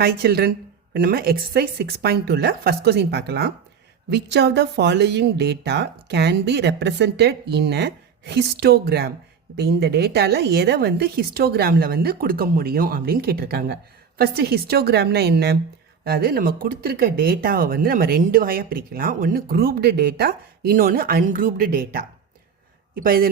Hi children, இப்போ நம்ம exercise 6.2ல first question பார்க்கலாம். Which of the following data can be represented in a histogram? இப்போ இந்த டேட்டாவில் எதை வந்து ஹிஸ்டோகிராமில் வந்து கொடுக்க முடியும் அப்படின்னு கேட்டிருக்காங்க. ஃபஸ்ட்டு ஹிஸ்டோகிராம்னா என்ன? அதாவது நம்ம கொடுத்துருக்க டேட்டாவை வந்து நம்ம ரெண்டு வகையாக பிரிக்கலாம். ஒன்று குரூப்டு டேட்டா, இன்னொன்று அன்குரூப்டு டேட்டா. இப்போ இது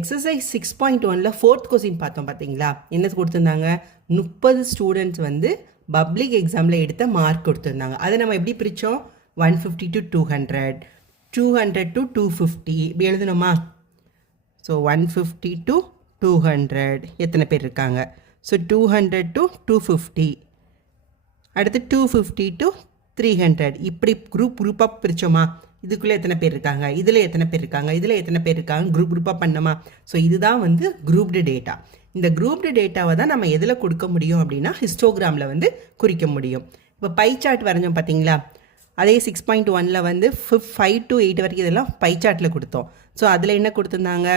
எக்ஸசைஸ் 6.1ல் ஃபோர்த் கொஸ்டின் பார்த்தோம் பார்த்தீங்களா? என்ன கொடுத்துருந்தாங்க? 30 ஸ்டூடெண்ட்ஸ் வந்து பப்ளிக் எக்ஸாமில் எடுத்த மார்க் கொடுத்துருந்தாங்க. அதை நம்ம எப்படி பிரித்தோம்? 150 to 200, 200 to 250 இப்படி எழுதணுமா? ஸோ 150 to 200 எத்தனை பேர் இருக்காங்க? ஸோ 200 to 250, அடுத்து 250 to 300 இப்படி குரூப்பாக பிரித்தோமா? இதுக்குள்ளே எத்தனை பேர் இருக்காங்க, இதில் எத்தனை பேர் இருக்காங்க, இதில் எத்தனை பேர் இருக்காங்க, குரூப்பாக பண்ணோமா? ஸோ இதுதான் வந்து குரூப்டு டேட்டா. இந்த குரூப்டு டேட்டாவை தான் நம்ம எதில் கொடுக்க முடியும் அப்படின்னா ஹிஸ்டோகிராமில் வந்து குறிக்க முடியும். இப்போ பை சார்ட் வரைஞ்சோம் பார்த்தீங்களா? அதே 6.1ல் வந்து 5 to 8 வரைக்கும் இதெல்லாம் பை சார்ட்டில் கொடுத்தோம். ஸோ அதில் என்ன கொடுத்துருந்தாங்க?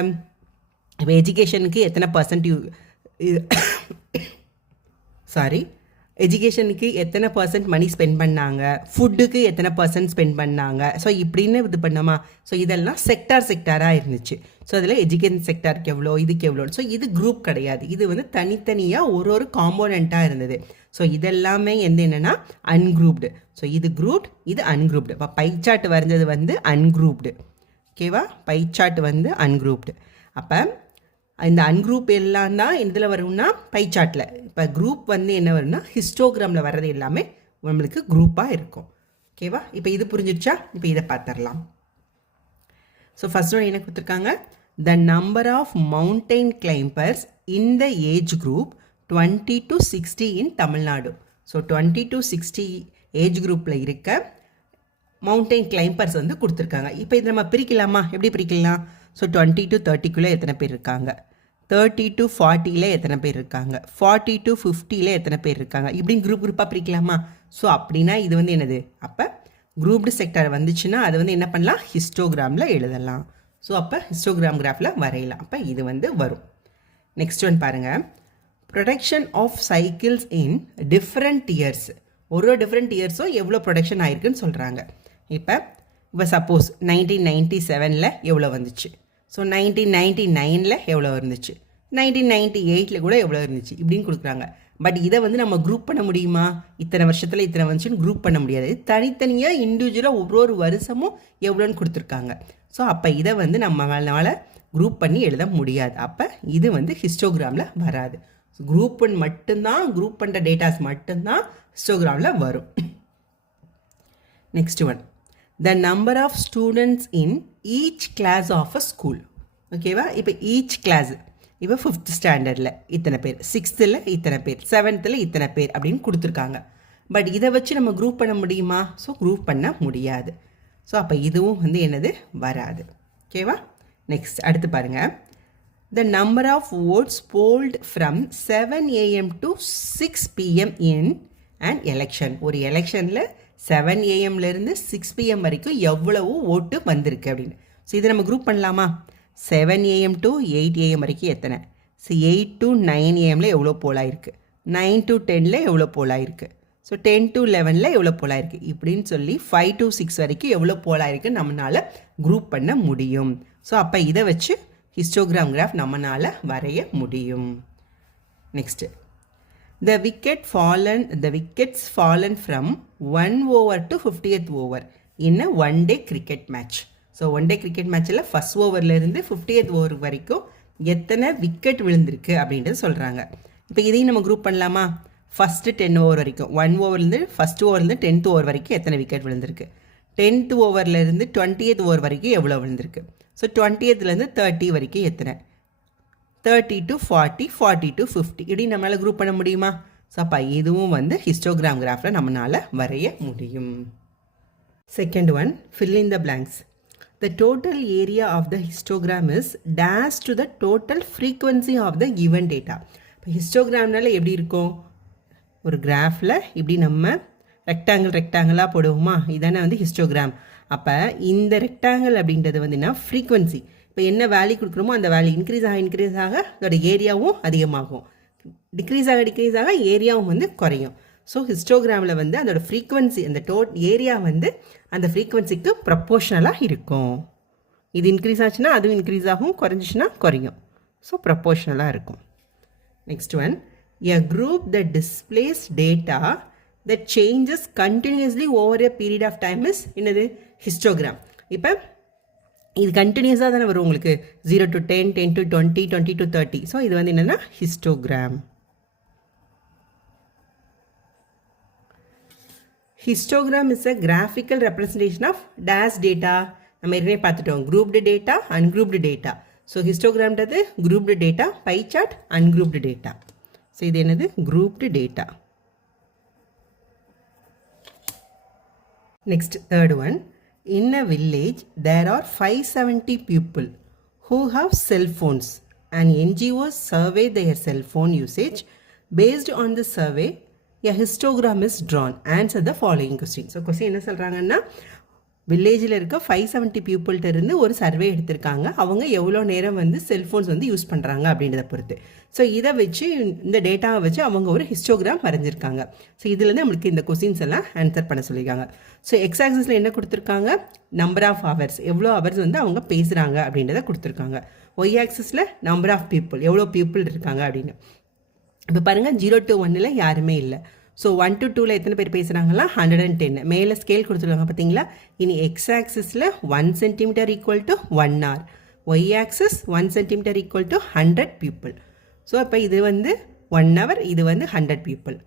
இப்போ எஜுகேஷனுக்கு எத்தனை எஜுகேஷனுக்கு எத்தனை பர்சன்ட் மணி ஸ்பெண்ட் பண்ணாங்க, ஃபுட்டுக்கு எத்தனை பர்சன்ட் ஸ்பெண்ட் பண்ணாங்க, ஸோ இப்படின்னு இது பண்ணோமா? ஸோ இதெல்லாம் செக்டாராக இருந்துச்சு. ஸோ அதில் எஜுகேஷன் செக்டாருக்கு எவ்வளோ, இதுக்கு எவ்வளோ. ஸோ இது குரூப் கிடையாது, இது வந்து தனித்தனியாக ஒரு காம்போனண்ட்டாக இருந்தது. ஸோ இதெல்லாமே என்னென்னா அன்குரூப்டு. ஸோ இது குரூப், இது அன்குரூப்டு. இப்போ பை சார்ட் வரைஞ்சது வந்து அன்குரூப்டு. ஓகேவா? பை சார்ட் வந்து அன்குரூப்டு. அப்போ இந்த அன்குரூப் எல்லாம் தான் இதில் வரும்னா பை சார்ட்டில். இப்போ குரூப் வந்து என்ன வரும்னா ஹிஸ்டோகிராமில் வர்றது எல்லாமே நம்மளுக்கு குரூப்பாக இருக்கும். ஓகேவா? இப்போ இது புரிஞ்சிடுச்சா? இப்போ இதை பார்த்துடலாம். ஸோ ஃபர்ஸ்ட் ஒன் என்ன கொடுத்துருக்காங்க? The number of mountain climbers in the age group 20 to 60 in Tamil Nadu. So 20 to 60 age குரூப்பில் இருக்க மவுண்டைன் கிளைம்பர்ஸ் வந்து கொடுத்துருக்காங்க. இப்போ இதை நம்ம பிரிக்கலாமா? எப்படி பிரிக்கலாம்? ஸோ 20 to 30க்குள்ளே எத்தனை பேர் இருக்காங்க, 30 to 40ல் எத்தனை பேர் இருக்காங்க, 40 to 50ல் எத்தனை பேர் இருக்காங்க, இப்படின்னு குரூப்பாக பிரிக்கலாமா? ஸோ அப்படின்னா இது வந்து என்னது? அப்போ குரூப்டு செக்டார் வந்துச்சுன்னா அது வந்து என்ன பண்ணலாம்? ஹிஸ்டோகிராமில் எழுதலாம். ஸோ அப்போ ஹிஸ்டோகிராம் கிராஃபில் வரையலாம். அப்போ இது வந்து வரும். நெக்ஸ்ட் ஒன் பாருங்கள். Production of cycles in different years. ஒரு டிஃப்ரெண்ட் இயர்ஸும் எவ்வளோ ப்ரொடக்ஷன் ஆயிருக்குன்னு சொல்கிறாங்க. இப்போ சப்போஸ் 1997ல் எவ்வளோ வந்துச்சு, ஸோ 1999ல் எவ்வளோ இருந்துச்சு, 1998ல் கூட எவ்வளோ இருந்துச்சு, இப்படின்னு கொடுக்குறாங்க. பட் இதை வந்து நம்ம குரூப் பண்ண முடியுமா? இத்தனை வருஷத்தில் இத்தனை வந்துச்சுன்னு குரூப் பண்ண முடியாது. தனித்தனியாக இண்டிவிஜுவலாக ஒவ்வொரு வருஷமும் எவ்வளோன்னு கொடுத்துருக்காங்க. ஸோ அப்போ இதை வந்து நம்மளால் குரூப் பண்ணி எழுத முடியாது. அப்போ இது வந்து ஹிஸ்டோகிராமில் வராது. குரூப் மட்டும்தான், குரூப் பண்ணுற டேட்டாஸ் மட்டும்தான் ஹிஸ்டோகிராமில் வரும். Next one. The number of students in each class of a school. ஓகேவா? இப்போ ஈச் கிளாஸ், இப்போ 5th ஸ்டாண்டர்டில் இத்தனை பேர், 6th இத்தனை பேர், 7th இத்தனை பேர் அப்படின்னு கொடுத்துருக்காங்க. பட் இதை வச்சு நம்ம குரூப் பண்ண முடியுமா? ஸோ குரூப் பண்ண முடியாது. ஸோ அப்போ இதுவும் வந்து என்னது? வராது. ஓகேவா? நெக்ஸ்ட் அடுத்து பாருங்கள். The number of votes polled from 7 AM to 6 PM in an election. ஒரு எலெக்ஷனில் 7 AMலேருந்து 6 PM வரைக்கும் எவ்வளவு ஓட்டு வந்திருக்கு அப்படின்னு. ஸோ இதை நம்ம குரூப் பண்ணலாமா? 7 AM to 8 AM வரைக்கும் எத்தனை, ஸோ 8 to 9 AMல எவ்வளோ போலாயிருக்கு, 9 to 10ல் எவ்வளோ போலாயிருக்கு, ஸோ 10 to 11ல் எவ்வளோ போலாயிருக்கு, இப்படின்னு சொல்லி 5 to 6 வரைக்கும் எவ்வளோ போலாயிருக்கு நம்மளால் குரூப் பண்ண முடியும். ஸோ அப்போ இதை வச்சு ஹிஸ்டோகிராம் கிராஃப் நம்மளால் வரைய முடியும். Next. The wickets fallen from 1 over to 50th over in a one-day cricket match. So one day cricket மேட்சில் ஃபஸ்ட் ஓவர்லேருந்து 50th ஓவர் வரைக்கும் எத்தனை விக்கெட் விழுந்திருக்கு அப்படின்றது சொல்கிறாங்க. இப்போ இதையும் நம்ம குரூப் பண்ணலாமா? ஃபஸ்ட்டு 10 ஓவர் வரைக்கும், 1 ஓவர்லேருந்து ஃபஸ்ட் ஓவர்லேருந்து 10th ஓவர் வரைக்கும் எத்தனை விக்கெட் விழுந்திருக்கு, 10th ஓவர்லேருந்து 20th ஓவர் வரைக்கும் எவ்வளோ விழுந்திருக்கு, ஸோ 20th 30 வரைக்கும் எத்தனை, 30 to 40, 40 to 50 இப்படி நம்மளால் குரூப் பண்ண முடியுமா? ஸோ அப்போ இதுவும் வந்து ஹிஸ்டோகிராம் கிராஃபில் நம்மளால் வரைய முடியும். Second one. fill in the blanks. The total area of the histogram is dash to the total frequency of the given data. இப்போ ஹிஸ்டோகிராம்னால எப்படி இருக்கும்? ஒரு கிராஃபில் இப்படி நம்ம ரெக்டாங்கிளாக போடுவோமா? இதானே வந்து ஹிஸ்டோகிராம். அப்போ இந்த ரெக்டாங்கிள் அப்படின்றது வந்துன்னா ஃப்ரீக்வன்சி. இப்போ என்ன வேல்யூ கொடுக்குறோமோ அந்த வேல்யூ இன்க்ரீஸ் ஆக அதோட ஏரியாவும் அதிகமாகும், டிக்ரீஸ் ஆக ஏரியாவும் வந்து குறையும். ஸோ ஹிஸ்டோகிராமில் வந்து அதோட ஃப்ரீக்வன்சி அந்த ஏரியா வந்து அந்த ஃப்ரீக்வன்சிக்கு ப்ரப்போர்ஷனலாக இருக்கும். இது இன்க்ரீஸ் ஆச்சுன்னா அதுவும் இன்க்ரீஸ் ஆகும், குறைஞ்சிச்சுன்னா குறையும். ஸோ ப்ரப்போர்ஷனலாக இருக்கும். Next one, a group that displays data that changes continuously over a period of time is என்னது? ஹிஸ்டோகிராம். இப்போ இது கண்டினியூஸாக தானே வரும் உங்களுக்கு, 0 to 10, 10 to 20, 20 to 30. ஸோ இது வந்து என்னென்னா histogram. Histogram is a graphical representation of dash data. நம்ம ஏற்கனவே பார்த்துட்டோம், grouped data, ungrouped data. So ஹிஸ்டோகிராம்ன்றது grouped data, pie chart, ungrouped data. So இது என்னது? grouped data. Next, third one. In a village, there are 570 people who have cell phones. And NGOs survey their cell phone usage. Based on the survey, a histogram is drawn. Answer the following question. So, question என்ன சொல்கிறாங்கன்னா, வில்லேஜில் இருக்க 570 பீப்புள்கிட்ட இருந்து ஒரு survey எடுத்திருக்காங்க. அவங்க எவ்வளோ நேரம் வந்து செல்ஃபோன்ஸ் வந்து யூஸ் பண்ணுறாங்க அப்படின்றத பொறுத்து. ஸோ இதை வச்சு, இந்த டேட்டாவை வச்சு அவங்க ஒரு ஹிஸ்டோகிராம் வரைஞ்சிருக்காங்க. ஸோ இதுலேருந்து நம்மளுக்கு இந்த கொஸ்டின்ஸ் எல்லாம் ஆன்சர் பண்ண சொல்லியிருக்காங்க. ஸோ எக்ஸ் ஆக்சிஸில் என்ன கொடுத்துருக்காங்க? நம்பர் ஆஃப் ஹவர்ஸ், எவ்வளோ ஹவர்ஸ் வந்து அவங்க பேசுகிறாங்க அப்படின்றத கொடுத்துருக்காங்க. ஒய் ஆக்சிஸில் நம்பர் ஆஃப் பீப்புள், எவ்வளோ பீப்புள் இருக்காங்க அப்படின்னு. இப்போ பாருங்கள், 0 to 1 யாருமே இல்லை. ஸோ 1 to 2 எத்தனை பேர் பேசுகிறாங்களா? 110. மேலே ஸ்கேல் கொடுத்துருக்காங்க பார்த்தீங்களா? இனி எக்ஸ் ஆக்சிஸில் 1 centimetre equal to 1 hour, Y axis 1 centimetre equal to 100 people. So அப்போ இது வந்து 1 hour, இது வந்து 100 பீப்புள்.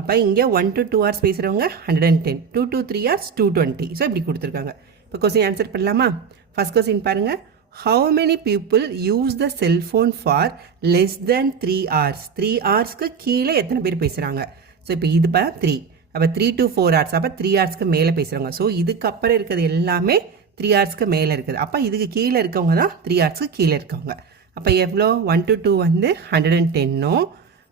அப்போ இங்கே 1 to 2 hours பேசுகிறவங்க 110, 2 to 3 hours 220. ஸோ இப்படி கொடுத்துருக்காங்க. இப்போ கொஸ்டின் ஆன்சர் பண்ணலாமா? ஃபர்ஸ்ட் கொஸ்டின் பாருங்கள். How many people use the cell phone for less than 3 hours? 3 ஹவர்ஸ்க்கு கீழே எத்தனை பேர் பேசுகிறாங்க? ஸோ இப்போ இது 3, அப்போ 3 to 4 hours, அப்போ 3 ஹவர்ஸ்க்கு மேலே பேசுகிறாங்க. ஸோ இதுக்கப்புறம் இருக்கிறது எல்லாமே 3 ஹவர்ஸ்க்கு மேலே இருக்குது. அப்போ இதுக்கு கீழே இருக்கவங்க தான் 3 ஹவர்ஸ்க்கு கீழே இருக்கவங்க. அப்போ எவ்வளோ? 1 to 2 வந்து 110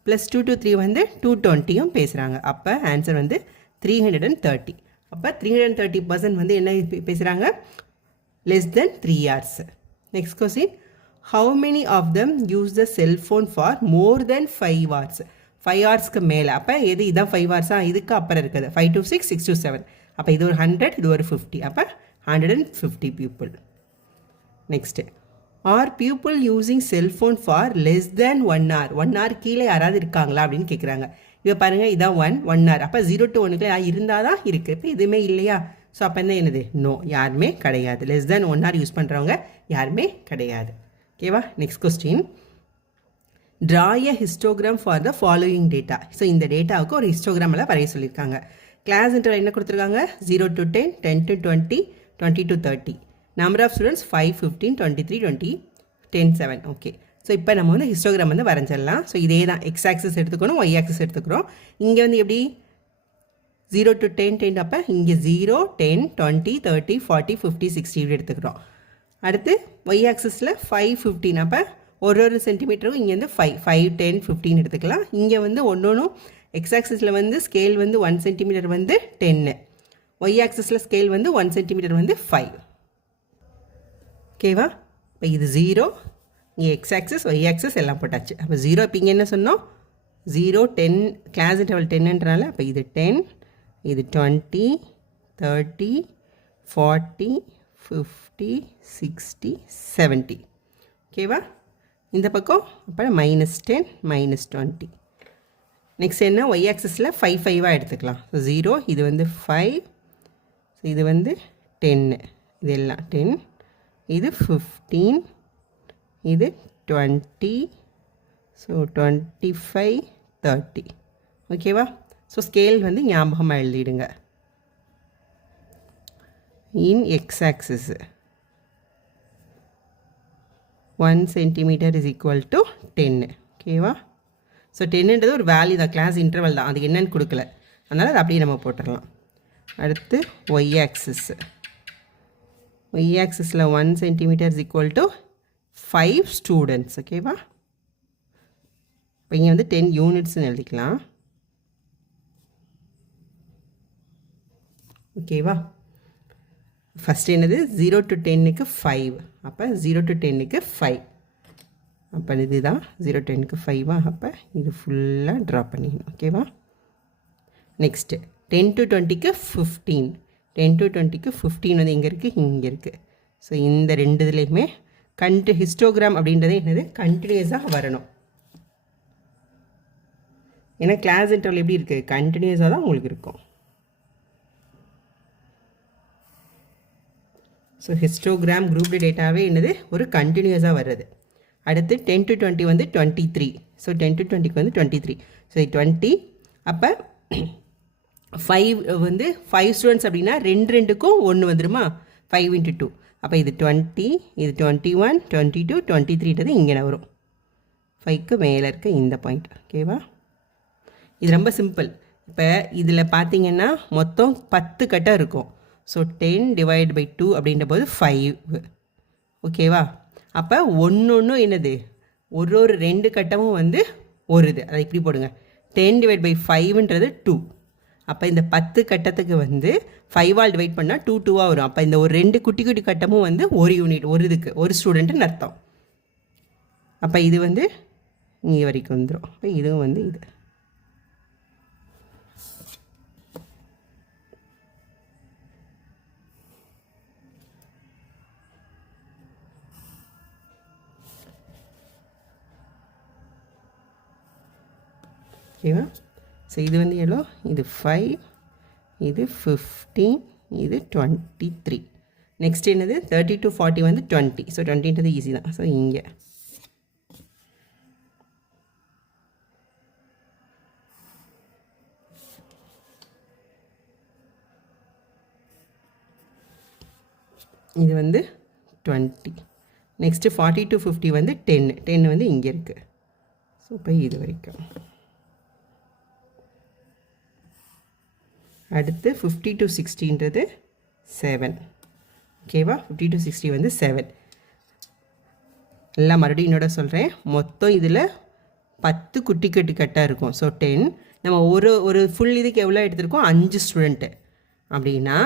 ப்ளஸ் 2 to 3 வந்து 220 பேசுகிறாங்க. அப்போ ஆன்சர் வந்து 330. அப்போ 330% வந்து என்ன பேசுகிறாங்க? less than 3 hours. Next question. How many of them use the cell phone for more than 5 hours? 5 ஹவர்ஸ்க்கு மேலே. அப்போ எது? இதான் 5 ஹவர்ஸா? இதுக்கு அப்புறம் இருக்குது 5 to 6, 6 to 7. அப்போ இது ஒரு 100, இது ஒரு 50. அப்போ 150 people. Next, are people using cellphone for less than 1 hour? 1 hour கீழே யாராவது இருக்காங்களா அப்படின்னு கேட்குறாங்க. இப்போ பாருங்கள், இதான் 1 hour. அப்போ 0 to 1 இருந்தால் தான் இருக்குது. இப்போ எதுவுமே இல்லையா? ஸோ அப்போ என்ன என்னது? நோ, யாருமே கிடையாது. லெஸ் தேன் 1 hour யூஸ் பண்ணுறவங்க யாருமே கிடையாது. ஓகேவா? Next question. Draw a histogram for the following data. So இந்த டேட்டாவுக்கு ஒரு ஹிஸ்டோகிராம் எல்லாம் வரைய சொல்லியிருக்காங்க. கிளாஸ் இன்டர்வல் என்ன கொடுத்துருக்காங்க? 0 to 10, 10 to 20, 20 to 30. Number of students 5, 15, 23, 20, 10, 7. Okay. So இப்போ நம்ம வந்து ஹிஸ்டோகிராம் வந்து வரைஞ்சிடலாம். ஸோ இதே தான், எக்ஸ் ஆக்சிஸ் எடுத்துக்கணும், ஒய் ஆக்சிஸ் எடுத்துக்கிறோம். இங்கே வந்து எப்படி? 0 to 10, 10. அப்போ இங்கே 0, 10, 20, 30, 40, 50, 60 இப்படி எடுத்துக்கிறோம். அடுத்து ஒய் ஆக்சிஸில் 5, 15. அப்போ ஒரு சென்டிமீட்டரும் இங்கே வந்து 5, 5, 10, 15 எடுத்துக்கலாம். இங்கே வந்து ஒன்றும் எக்ஸ் ஆக்சிஸில் வந்து ஸ்கேல் வந்து 1 சென்டிமீட்டர் வந்து 10, ஒய் ஆக்சிஸில் ஸ்கேல் வந்து 1 சென்டிமீட்டர் வந்து 5. ஓகேவா? இப்போ இது 0, இங்கே எக்ஸ் ஆக்சிஸ், ஒய் ஆக்சிஸ் எல்லாம் போட்டாச்சு. அப்போ 0, இப்போ இங்கே என்ன சொன்னோம்? 0, 10, கிளாஸ் இன்டர்வல் 10ன்றனால அப்போ இது 10, இது 20, 30, 40, 50, 60, 70. ஓகேவா? இந்த பக்கம் அப்போ -10, -20. நெக்ஸ்ட் என்ன? ஒய் ஆக்சிஸில் 5, 5 எடுத்துக்கலாம். ஸோ 0, இது வந்து 5, ஸோ இது வந்து 10, இது எல்லாம் 10, இது 15, இது 20, ஸோ 25, 30. ஓகேவா? ஸோ ஸ்கேல் வந்து ஞாபகமாக எழுதிடுங்க. இன் X axis 1 centimeter is equal to 10. ஓகேவா? ஸோ 10ன்றது ஒரு வேல்யூ தான், கிளாஸ் இன்டர்வல் தான், அது என்னன்னு கொடுக்கல, அதனால் அது அப்படியே நம்ம போட்டுடலாம். அடுத்து ஒய் ஆக்சிஸ், ஒய் ஆக்சிஸில் 1 centimeter is equal to 5 students. ஓகேவா? இப்போ இங்கே வந்து 10 unitsன்னு எழுதிக்கலாம். ஓகேவா? ஃபஸ்ட் என்னது? 0 to 10க்கு 5. அப்போ 0 to 10க்கு 5. அப்போ இதுதான் 0 to 10க்கு 5. அப்போ இது ஃபுல்லாக ட்ரா பண்ணிக்கணும். ஓகேவா? நெக்ஸ்ட்டு 10 to 20க்கு 15, 10 to 20க்கு 15 வந்து எங்கே இருக்குது, இங்கே இருக்குது. ஸோ இந்த ரெண்டு இதுலேயுமே ஹிஸ்டோகிராம் அப்படின்றதே என்னது, கண்டினியூஸாக வரணும். ஏன்னா கிளாஸ் இன்டர்வல் எப்படி இருக்குது, கண்டினியூஸாக தான் உங்களுக்கு இருக்கும். ஸோ ஹிஸ்டோகிராம் குரூப்டு டேட்டாவே என்னது, ஒரு கண்டினியூஸாக வர்றது. அடுத்து 10 to 20 வந்து 23. ஸோ 10 to 20க்கு வந்து 23. ஸோ 20 அப்போ 5 வந்து 5 ஸ்டூடெண்ட்ஸ் அப்படின்னா ரெண்டுக்கும் 1 வந்துடுமா, 5 into 2. அப்போ இது 20, இது 21, 22, 23ன்றது இங்கே வரும். 5க்கு மேலே இருக்க இந்த பாயிண்ட். ஓகேவா, இது ரொம்ப சிம்பிள். இப்போ இதில் பார்த்தீங்கன்னா மொத்தம் 10 கட்டம் இருக்கும். ஸோ 10 divided by 2 அப்படின்ற போது 5. ஓகேவா, அப்போ ஒன்று என்னது, ஒரு 2 கட்டமும் வந்து ஒரு இது. அதை இப்படி போடுங்க, 10 divided by 5ன்றது 2. அப்போ இந்த 10 கட்டத்துக்கு வந்து 5ஆல் டிவைட் பண்ணால் 2 2ஆக வரும். அப்போ இந்த ஒரு 2 குட்டி குட்டி கட்டமும் வந்து ஒரு யூனிட், ஒரு இதுக்கு ஒரு ஸ்டூடெண்ட்டுன்னு அர்த்தம். அப்போ இது வந்து இங்கே வரைக்கும் வந்துடும். அப்போ இதுவும் வந்து இது. ஓகேவா, ஸோ இது வந்து எவ்வளோ, இது 5, இது 15, இது 23. நெக்ஸ்ட் என்னது 30 to 40 வந்து 20. ஸோ 20ன்றது ஈஸி தான். ஸோ இங்கே இது வந்து 20. நெக்ஸ்ட்டு 40 to 50 வந்து 10 வந்து இங்கே இருக்குது. ஸோ இப்போ இது வரைக்கும். அடுத்து 50 to 60ன்றது 7. ஓகேவா, 50 to 60 வந்து 7. எல்லாம் மறுபடியும் என்னோட சொல்கிறேன். மொத்தம் இதில் 10 குட்டி குட்டி கட்டாக இருக்கும். ஸோ 10. நம்ம ஒரு ஃபுல் இதுக்கு எவ்வளோ எடுத்திருக்கோம், 5 ஸ்டூடெண்ட்டு அப்படின்னா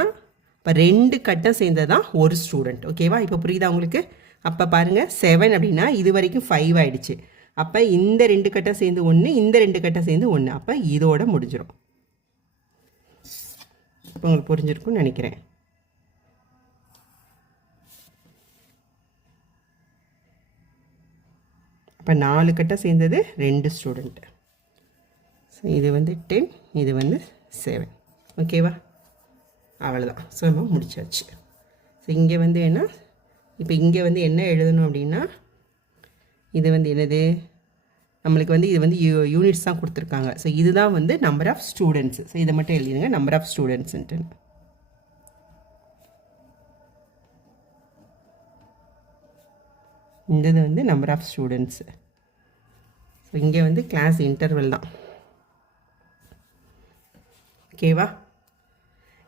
இப்போ 2 கட்டம் சேர்ந்தது தான் ஒரு ஸ்டூடெண்ட். ஓகேவா, இப்போ புரியுதா உங்களுக்கு? அப்போ பாருங்கள், 7 அப்படின்னா இது வரைக்கும் 5 ஆகிடுச்சு. அப்போ இந்த 2 கட்டம் சேர்ந்து 1, இந்த 2 கட்டம் சேர்ந்து 1. அப்போ இதோட முடிஞ்சிடும். இப்போ உங்களுக்கு புரிஞ்சிருக்கும்னு நினைக்கிறேன். அப்போ 4 கட்டம் சேர்ந்தது 2 ஸ்டூடெண்ட்டு. ஸோ இது வந்து 10, இது வந்து 7. ஓகேவா, அவ்வளோதான். ஸோ நம்ம முடிச்சாச்சு. ஸோ இங்கே வந்து என்ன, இப்போ இங்கே வந்து என்ன எழுதணும் அப்படின்னா, இது வந்து என்னது, நம்மளுக்கு வந்து இது வந்து யூனிட்ஸ் தான் கொடுத்துருக்காங்க. ஸோ இதுதான் வந்து நம்பர் ஆஃப் ஸ்டூடெண்ட்ஸ். ஸோ இதை மட்டும் எழுதிடுங்க, நம்பர் ஆஃப் ஸ்டூடெண்ட்ஸ்ன்ட்டு. இந்த இது வந்து நம்பர் ஆஃப் ஸ்டூடெண்ட்ஸு. ஸோ இங்கே வந்து கிளாஸ் இன்டர்வல் தான். ஓகேவா,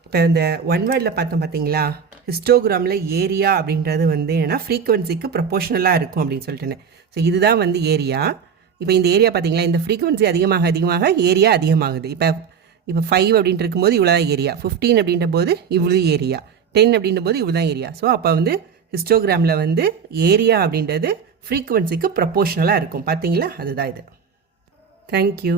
இப்போ இந்த ஒன் வேர்டில் பார்த்தோம் பார்த்தீங்களா, ஹிஸ்டோகிராமில் ஏரியா அப்படின்றது வந்து என்னென்னா ஃப்ரீக்குவன்சிக்கு ப்ரொபோஷனலாக இருக்கும் அப்படின்னு சொல்லிட்டுன்னு. ஸோ இதுதான் வந்து ஏரியா. இப்போ இந்த ஏரியா பார்த்தீங்களா, இந்த ஃப்ரீக்குவன்சி அதிகமாக ஏரியா அதிகமாகுது. இப்போ 5 அப்படின்ட்டு இருக்கும்போது இவ்வளோ தான் ஏரியா, 15 அப்படின்ற போது இவ்வளோ ஏரியா, 10 அப்படின்ற போது இவ்வளோ தான் ஏரியா. ஸோ அப்போ வந்து ஹிஸ்டோகிராமில் வந்து ஏரியா அப்படின்றது ஃப்ரீக்குவன்சிக்கு ப்ரொபோஷனலாக இருக்கும். பார்த்தீங்களா, அதுதான் இது. தேங்க்யூ.